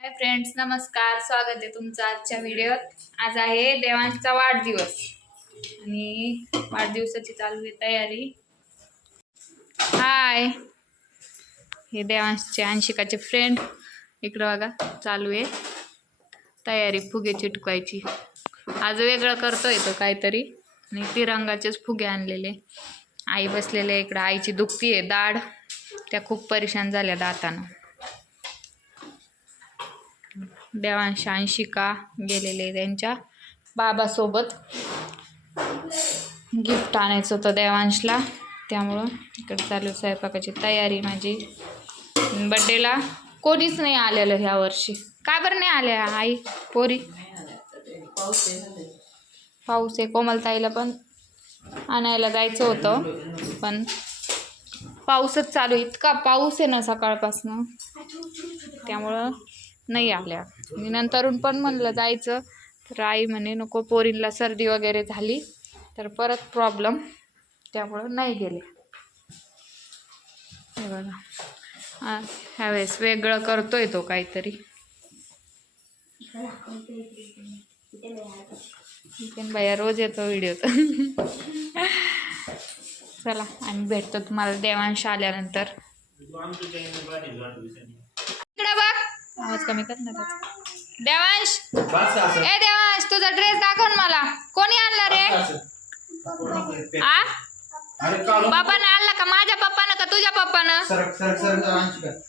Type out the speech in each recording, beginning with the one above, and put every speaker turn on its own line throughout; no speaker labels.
Hi friends नमस्कार. स्वागत आहे तुमचं आजच्या व्हिडिओत. आज आहे देवांशचा वाढदिवस. आणि वाढदिवसाची चालू आहे तयारी. हाय. हे देवांशचे अंशिकाचे फ्रेंड इकडं बघा चालू आहे. तयारी फुगे चिटकवायची. आज वेगळं करतोय तो काहीतरी. आणि तिरंगाचेच फुगे आणलेले. आई बसलेले इकडं. आईची दुखती आहे दाढ. त्या खूप परेशान झाल्या दातानं. देवांश अंशिका गेलेले त्यांच्या बाबासोबत. गिफ्ट आणायचं होतं देवांशला. त्यामुळं इकडे चालू आहे स्वयंपाकाची तयारी माझी. बड्डेला कोणीच नाही आलेलं ह्या वर्षी. का बरं नाही आल्या आई पोरी? पाऊस आहे कोमलताईला पण. आणायला जायचं होतं पण पाऊसच चालू इतका पाऊस आहे ना सकाळपासनं. त्यामुळं नाही आल्या. आणि नंतरून पण म्हणलं जायचं. तर आई म्हणे नको पोरींला सर्दी वगैरे झाली तर परत प्रॉब्लेम त्यामुळं नाही गेले. हे बघा. ह्यावेळेस वेगळं करतोय तो काहीतरी. भैया रोज येतो व्हिडिओत चला आम्ही भेटतो तुम्हाला. देवांश आल्यानंतर. आवाज कमी कर ना त्याचा. देवांश! ए देवांश तुझा ड्रेस दाखव मला. कोणी आणला रे? आ? पप्पानं आणला का? माझ्या पप्पानं का तुझ्या पप्पानं?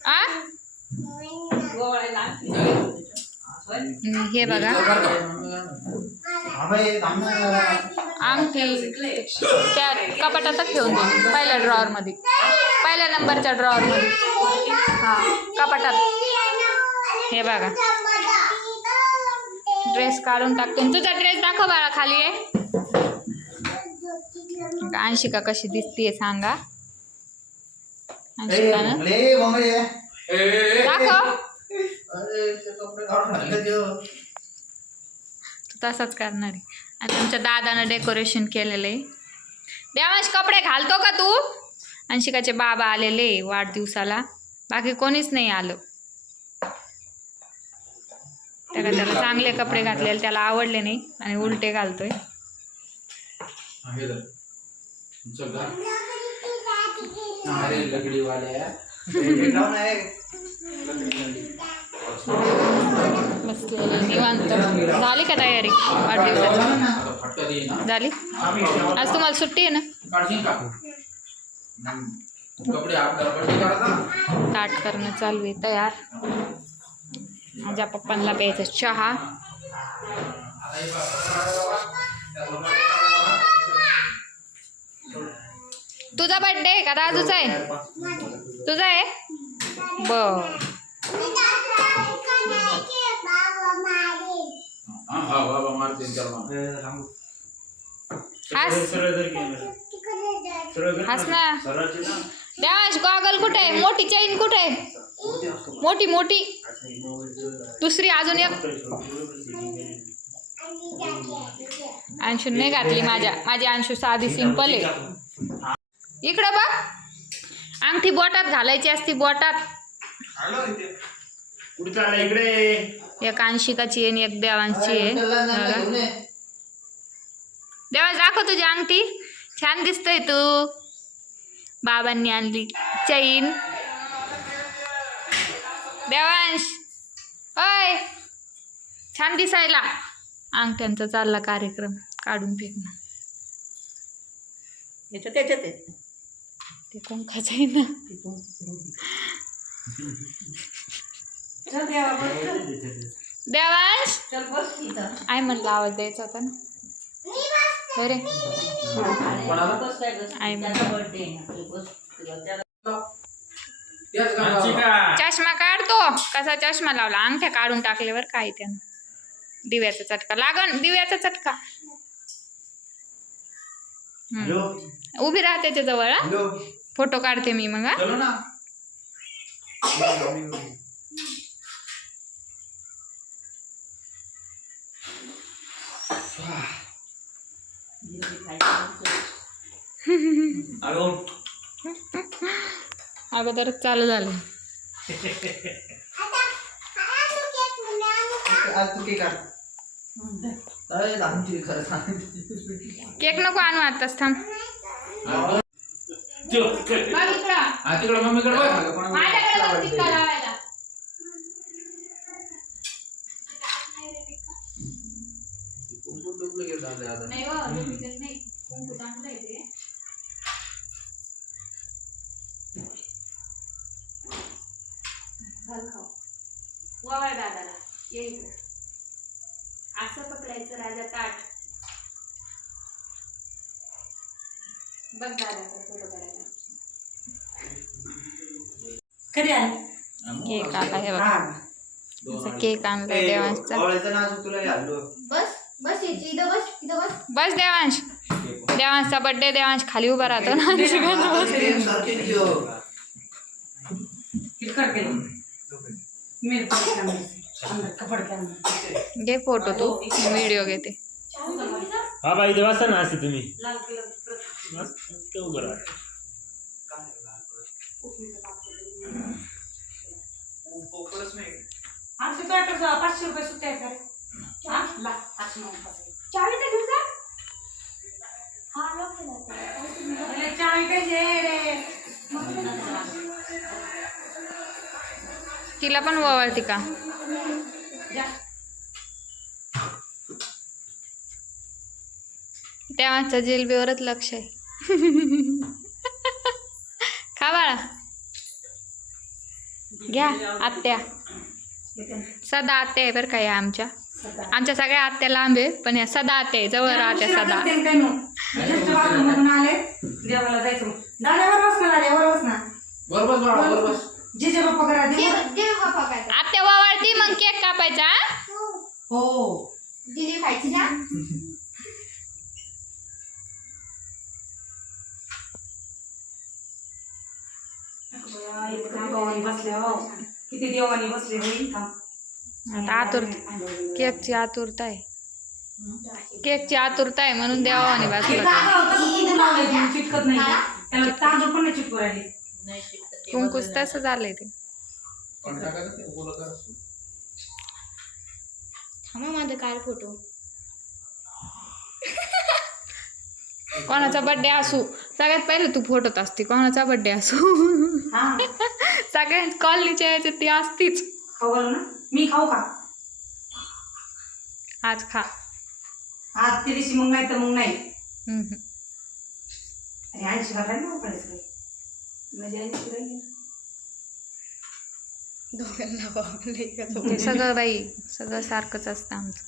आ? हे बघा.
अबे
त्या कपाटातच ठेवून दिली पहिल्या ड्रॉवरमध्ये पहिल्या नंबरच्या ड्रॉवरमध्ये हा कपाटात. हे बघा. ड्रेस काढून टाकते. तुझा ड्रेस दाखव बाळा खाली आहे अंशिका कशी दिसतीये सांगा.
भोंगले, भोंगले.
दाखव.
अरे, ते
तसंच करणार आहे. आणि तुमच्या दादानं डेकोरेशन केलेलं आहे. देवांश कपडे घालतो का तू? अंशिकाचे बाबा आलेले वाढदिवसाला. बाकी कोणीच नाही आलं. त्याला त्याला चांगले कपडे घातलेले त्याला आवडले नाही आणि उलटे घालतोय. बसलेले निवांत. झाली का तयारी? वाढदिवसाची झाली? आज तुम्हाला सुट्टी आहे ना. ताट करणं चालू आहे तयार. माझ्या पप्पांना प्यायचा चहा. तुझा बर्थडे आहे का? दाजूचा आहे? तुझा आहे? बर. हस ना. देवांश गॉगल कुठे आहे? मोठी चैन कुठे आहे? मोठी मोठी. दुसरी अजून एक. अंशू नाही घातली माझ्या. माझी अंशू साधी सिंपल आहे. इकडं बघ. अंगठी बोटात घालायची असती बोटात. एक अंशिकाची आहे आणि एक देवांची आहे. देवा दाखव तुझी अंगठी. छान दिसतंय तू. बाबांनी आणली. चैन. देवांश. होय. छान दिसायला. अंगठ्यांचा चालला कार्यक्रम. काढून फेकणं
याच्यात त्याच्यात आहे.
ते कोण आहे ना. देवांश.
चल बस इथं.
आय म्हणलं आवाज द्यायचा होता ना. होय रे.
कोणाला?
बस काय बस.
आई
त्याचा
गावाला.
चष्मा काढतो कसा चष्मा लावला? अंगठ्या काढून टाकल्यावर काय त्यानं? दिव्याचा चटका. लागन दिव्याचा चटका. हम्म.
हॅलो.
उभी राहा त्याच्याजवळ हा?
हॅलो.
फोटो काढते मी मग हा?
चलो ना.
अगोदरच चालू झालं.
आज तू केक
नको आणू आताच थांब.
हा. हा, तिकडं मम्मीकडे बघ
माझ्याकडे बघ टिक्का लावायला.
कुंकू duplicate झालंय आता.
नाही हो, duplicate नाही. कुंकू चांगलं आहे ते. घाल खाऊ. वळ दादाला ये इकडं. असं पकडायचं राजा ताट. बघ दादा फोटो काढायला.
कधी आली?
केक आला हे बघ.
हा.
केक आणलाय देवांशचा.
बस बस इथे बस इथं बस.
बस देवांश. देवांशचा बर्थडे देवांश. खाली उभा राहतो ना. घे फोटो तू व्हिडिओ घेते
हा बाई इथे वाचता ना असे तुम्ही
लाल किलो
मस्त उभं राहा.
पोपळच नाही
आठशे काय करतो पाचशे रुपये सुट्टे आहे का रे हा? ला आठशे नऊ पाचशे.
चावी तर घेऊन जा हा? लॉक केला
तिला पण वळती का?
जा.
देवांशच्या जिलबीवरच लक्ष आहे. खा बाळा. घ्या आत्या. सदा आत्या आहे बरं का या आमच्या. आमच्या सगळ्या आत्या लांब आहे पण या सदा आत्या आहे जवळ राहत्या सदा.
काय देवाला जायचं ना
बरोबर बरोबर
बाप्पा करा दे
काय
आत्या वावळती मग केक कापायचा हा?
हो.
दिली खायची ना?
बया, इतकं हो. किती देवानी बसले हो इथं.
आता आतुर केकची आतुरता आहे. केकची आतुरता आहे म्हणून देवाने
हे तुम्ही, चिटकत नाही. त्याला तांदूळ पण नाही चिटकू राहिले.
कुंकूस तसं झालंय ते.
थांबा माझा काल फोटो.
कोणाचा बर्थडे असू. सगळ्यात पहिले तू फोटोत असते. कोणाचा बर्थडे असू.
हा.
सगळ्यात कॉलनीच्या याच्यात ती असतीच.
ना. मी खाऊ का
आज खा.
आज ते दिवशी मग नाही तर मग नाही.
हम्म.
अरे ऐंशी घालाय ना
ते सगळं बाई सगळं सारखंच असतं आमचं.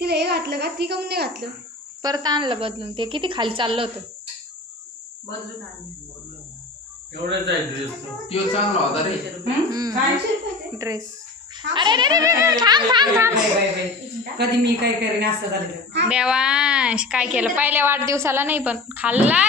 तिला हे घातलं का? ती कमून नाही घातलं?
परत आणलं बदलून. ते किती खाली चाललं होतं.
बदलून आणली.
एवढंच आहे ड्रेस
त्यो चांगला होता रे.
हम्म? काय
दोनशे रुपयाचे
ड्रेस अरे रे रे रे रे, थांब थांब थांब.
Bye, bye, bye. कधी मी काय करेन असं झालं.
देवांश काय केलं? पहिल्या वाढदिवसाला नाही पण खाल्ला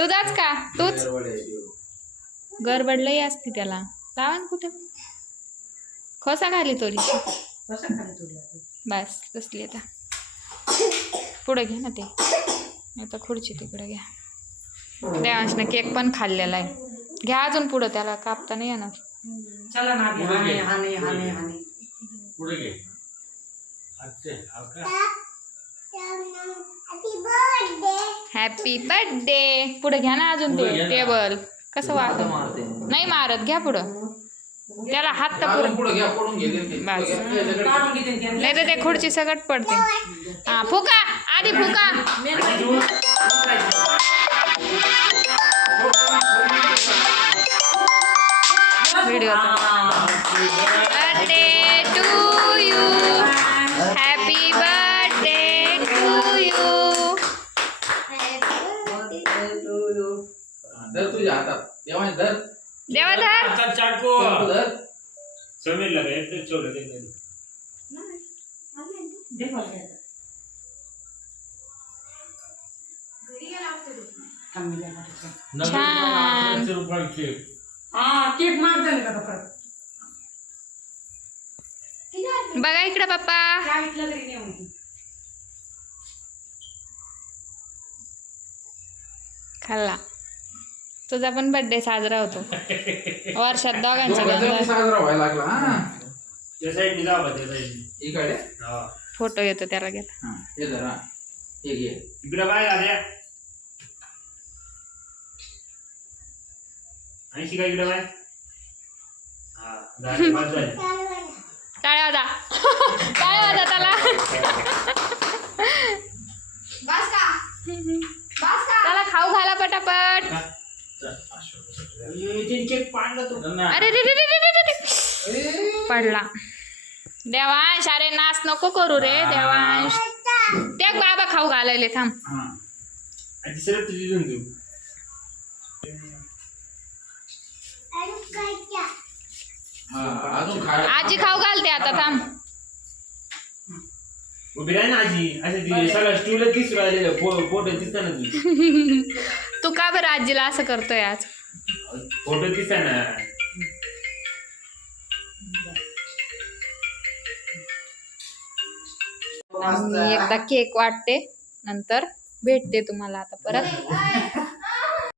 तुझाच का? तूच. गडबडलंही असते त्याला. लावा ना कुठे? खोसा खाली
खाली तुला?
बस तसली आता. पुढे घे ना ते. आता खुर्ची तिकडे घ्या. देवांशनं केक पण खाल्लेला आहे. घ्या अजून पुढं त्याला कापता नाही येणार.
चला ना आधी.
पुढे घे. अच्छा?
हॅपी बर्थडे पुढे घ्या ना अजून ते
पुढं घ्या ना.
टेबल कसं
मारते.
नाही मारत घ्या पुढं. त्याला हात तर
अजून
पुढं
पुढे घ्या पडून घे ते.
बस.
त्याच्याकडे.
काढून घेते ते.
नाही तर ते खुर्ची सगट पडते. हा फुका. आधी फुका. व्हिडिओ
तुझ्या हातात. देवाने धर.
देवाधर
आता चाकू.
चाकू. धर.
समीरला ते.
दे.
छान.
अकराशे रुपयाचे
हा केक महाग झाले का तो परत.
बघा इकडे पप्पा.
काय तरी
खाल्ला. तुझा पण बर्थडे साजरा होतो. वर्षात दोघांचा
साजरा व्हायला लागला हा.
त्या साईडने जाऊ का त्या साईडने
इकडे?
हा.
फोटो येतो त्याला घेता.
हा हे हे घे.
इकडे काय झाल्या ऐंशी का इकडे काय? हा झाले पाच झाले.
टाळ्या वाजा. टाळ्या वाजा त्याला. त्याला खाऊ घाला पटापट. अरे रे रे रे रे रे रे. पडला। देवांश अरे नाच नको करू रे देवांश। ते बाबा खाऊ घालायले थांब.
हा. हा
आजी खाऊ घालते आता थांब.
उभी राह ना आजी. असं ती सगळं स्टूलच दिसू राहिलेलं फो- फ़ोटो दिसता ना तुझी
तू का बरं आजीला असं करतोय आज?
फोटो दिसता ना.
मी एकदा केक वाटते नंतर भेटते तुम्हाला आता परत.